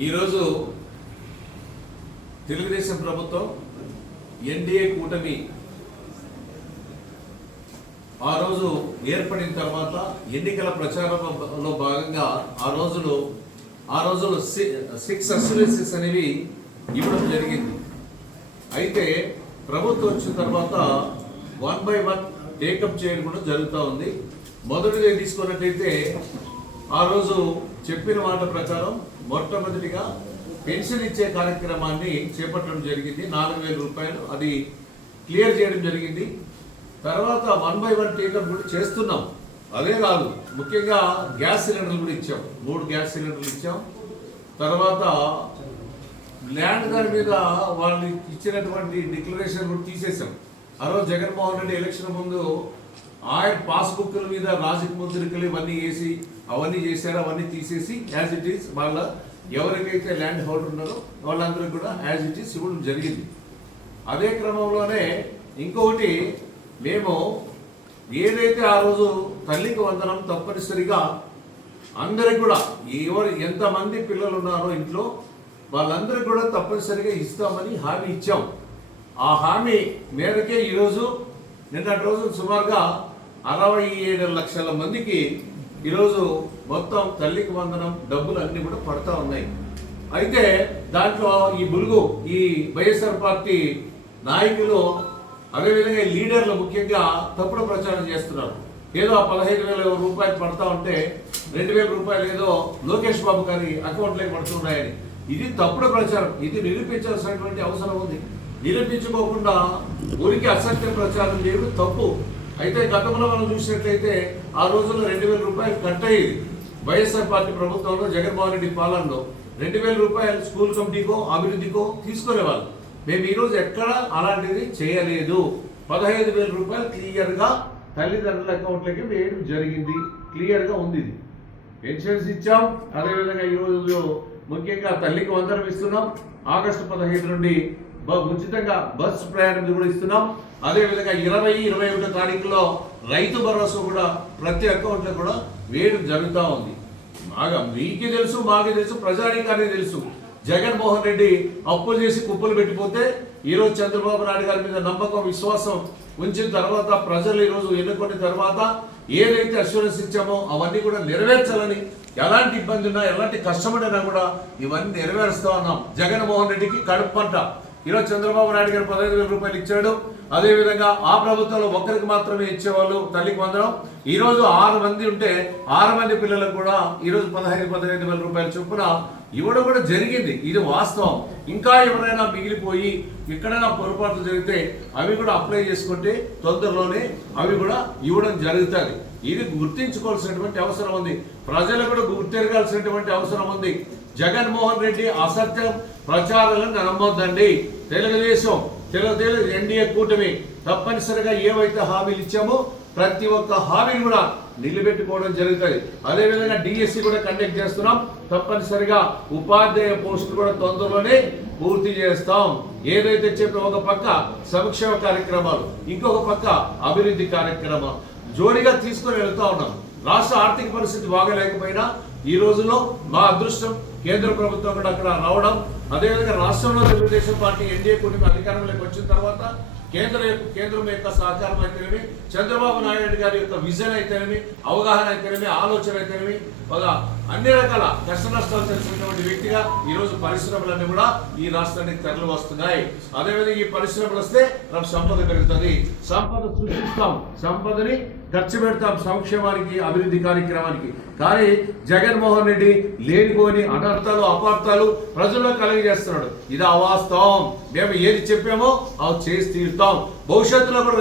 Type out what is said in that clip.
ఈరోజు తెలుగుదేశం ప్రభుత్వం ఎన్డీఏ కూటమి ఆ రోజు ఏర్పడిన తర్వాత ఎన్నికల ప్రచారంలో భాగంగా ఆ రోజులు 6 అస్యూరెన్సెస్ అనేవి ఇవ్వడం జరిగింది. అయితే ప్రభుత్వం వచ్చిన తర్వాత 1 by 1 టేకప్ చేయడం కూడా జరుగుతూ ఉంది. మొదటిగా తీసుకున్నట్టయితే ఆ రోజు చెప్పిన మాట ప్రకారం మొట్టమొదటిగా పెన్షన్ ఇచ్చే కార్యక్రమాన్ని చేపట్టడం జరిగింది. 4,000 రూపాయలు అది క్లియర్ చేయడం జరిగింది. తర్వాత 1 by 1 టేకప్ కూడా చేస్తున్నాం. అదే కాదు, ముఖ్యంగా గ్యాస్ సిలిండర్లు కూడా ఇచ్చాం. 3 గ్యాస్ సిలిండర్లు ఇచ్చాం. తర్వాత ల్యాండ్ దాని మీద వాళ్ళు ఇచ్చినటువంటి డిక్లరేషన్ కూడా తీసేసాం. ఆ రోజు జగన్మోహన్ రెడ్డి ఎలక్షన్ ముందు ఆయన పాస్బుక్ల మీద రాజకీయ ముద్రికలు ఇవన్నీ వేసి అవన్నీ చేశారు. అవన్నీ తీసేసి యాజ్ ఇట్ ఈస్ వాళ్ళ ఎవరికైతే ల్యాండ్ హోల్డర్ ఉన్నారో వాళ్ళందరికీ కూడా యాజ్ ఇట్ ఈస్ ఇవ్వడం జరిగింది. అదే క్రమంలోనే ఇంకొకటి, మేము ఏదైతే ఆ రోజు తల్లికి వందనం తప్పనిసరిగా అందరికి కూడా ఎంతమంది పిల్లలు ఉన్నారో ఇంట్లో వాళ్ళందరికీ కూడా తప్పనిసరిగా ఇస్తామని హామీ ఇచ్చాం. ఆ హామీ మేరకే ఈరోజు నిన్నటి రోజు సుమారుగా 67 లక్షల మందికి ఈరోజు మొత్తం తల్లికి వందనం డబ్బులు అన్నీ కూడా పడతా ఉన్నాయి. అయితే దాంట్లో ఈ వైఎస్ఆర్ పార్టీ నాయకులు అదేవిధంగా లీడర్లు ముఖ్యంగా తప్పుడు ప్రచారం చేస్తున్నారు. ఏదో 15,000 రూపాయలు పడతా ఉంటే 2,000 రూపాయలు ఏదో లోకేష్ బాబు గారి అకౌంట్లోకి పడుతున్నాయని. ఇది తప్పుడు ప్రచారం. ఇది నిరూపించాల్సినటువంటి అవసరం ఉంది. నిరూపించుకోకుండా ఊరికి అసత్య ప్రచారం చేయడం తప్పు. అయితే గతంలో మనం చూసినట్లయితే ఆ రోజుల్లో 2,000 రూపాయలు కట్ అయ్యేది. వైఎస్ఆర్ పార్టీ ప్రభుత్వంలో జగన్మోహన్ రెడ్డి పాలనలో 2,000 రూపాయలు స్కూల్ కమిటీకో అభివృద్ధికో తీసుకునేవాళ్ళు. మేము ఈరోజు ఎక్కడ అలాంటిది చేయలేదు. 15,000 రూపాయలు క్లియర్గా తల్లిదండ్రుల అకౌంట్లకి వేయడం జరిగింది. క్లియర్గా ఉంది. ఇది పెన్షన్స్ ఇచ్చాం. అదేవిధంగా ఈరోజు ముఖ్యంగా తల్లికి వందనం ఇస్తున్నాం. ఆగస్టు 15 నుండి ఉచితంగా బస్సు ప్రయాణం కూడా ఇస్తున్నాం. అదేవిధంగా 20-21 తారీఖులో రైతు భరోసా కూడా ప్రతి అకౌంట్లో కూడా వేయడం జరుగుతూ ఉంది. మీకు తెలుసు, మాకు తెలుసు, ప్రజానీకానికి తెలుసు. జగన్మోహన్ రెడ్డి అప్పులు చేసి కుప్పలు పెట్టిపోతే ఈరోజు చంద్రబాబు నాయుడు గారి మీద నమ్మకం విశ్వాసం ఉంచిన తర్వాత ప్రజలు ఈరోజు ఎన్నుకున్న తర్వాత ఏదైతే అష్యూరెన్స్ ఇచ్చామో అవన్నీ కూడా నెరవేర్చాలని, ఎలాంటి ఇబ్బంది ఉన్నా ఎలాంటి కష్టపడినా కూడా ఇవన్నీ నెరవేరుస్తా ఉన్నాం. జగన్మోహన్ రెడ్డికి కడుపు పంట. ఈరోజు చంద్రబాబు నాయుడు గారు 15,000 రూపాయలు ఇచ్చాడు. అదేవిధంగా ఆ ప్రభుత్వంలో ఒక్కరికి మాత్రమే ఇచ్చేవాళ్ళు తల్లికి వందనం. ఈరోజు 6 మంది ఉంటే 6 మంది పిల్లలకు కూడా ఈరోజు 15,000 రూపాయల చొప్పున ఇవ్వడం కూడా జరిగింది. ఇది వాస్తవం. ఇంకా ఎవరైనా మిగిలిపోయి ఎక్కడైనా పొరపాట్లు జరిగితే అవి కూడా అప్లై చేసుకుంటే తొందరలోనే అవి కూడా ఇవ్వడం జరుగుతుంది. ఇది గుర్తించుకోవాల్సినటువంటి అవసరం ఉంది. ప్రజలు కూడా గుర్తెరగాల్సినటువంటి అవసరం ఉంది. జగన్మోహన్ రెడ్డి అసత్యం ప్రచారాలను నమ్మొద్దండి. తెలుగుదేశం ఎన్డీఏ కూటమి తప్పనిసరిగా ఏవైతే హామీలు ఇచ్చామో ప్రతి ఒక్క హామీని కూడా నిలబెట్టుకోవడం జరుగుతుంది. అదేవిధంగా డిఎస్సి కూడా కండక్ట్ చేస్తున్నాం. తప్పనిసరిగా ఉపాధ్యాయ పోస్టులు కూడా తొందరలోనే పూర్తి చేస్తాం. ఏదైతే చెప్పిన ఒక పక్క సంక్షేమ కార్యక్రమాలు, ఇంకొక పక్క అభివృద్ధి కార్యక్రమాలు జోడిగా తీసుకొని వెళ్తా ఉన్నాం. రాష్ట్ర ఆర్థిక పరిస్థితి బాగలేకపోయినా ఈ రోజులో మా అదృష్టం కేంద్ర ప్రభుత్వం కూడా అక్కడ రావడం, అదేవిధంగా రాష్ట్రంలో తెలుగుదేశం పార్టీ ఎన్డీఏ కూటమి అధికారంలోకి వచ్చిన తర్వాత కేంద్రం యొక్క సహకారం అయితేనేమి, చంద్రబాబు నాయుడు గారి యొక్క విజన్ అయితేనేమి, అవగాహన అయితేనేమి, ఆలోచన అయితేనేమి, అన్ని రకాల కష్ట నష్టాలు తెలిసినటువంటి వ్యక్తిగా ఈరోజు పరిశ్రమలన్నీ కూడా ఈ రాష్ట్రానికి తరలి వస్తున్నాయి. అదేవిధంగా ఈ పరిశ్రమలు వస్తే నాకు సంపద పెరుగుతుంది. సంపద సృష్టిస్తాం, సంపదని ఖర్చు పెడతాం సంక్షేమానికి, అభివృద్ధి కార్యక్రమానికి. కానీ జగన్మోహన్ రెడ్డి లేనిపోని అనర్థాలు, అపార్థాలు ప్రజల్లో కలిగజేస్తున్నాడు. ఇది అవాస్తవం. మేము ఏది చెప్పామో అవి చేసి తీరుతాం. భవిష్యత్తులో కూడా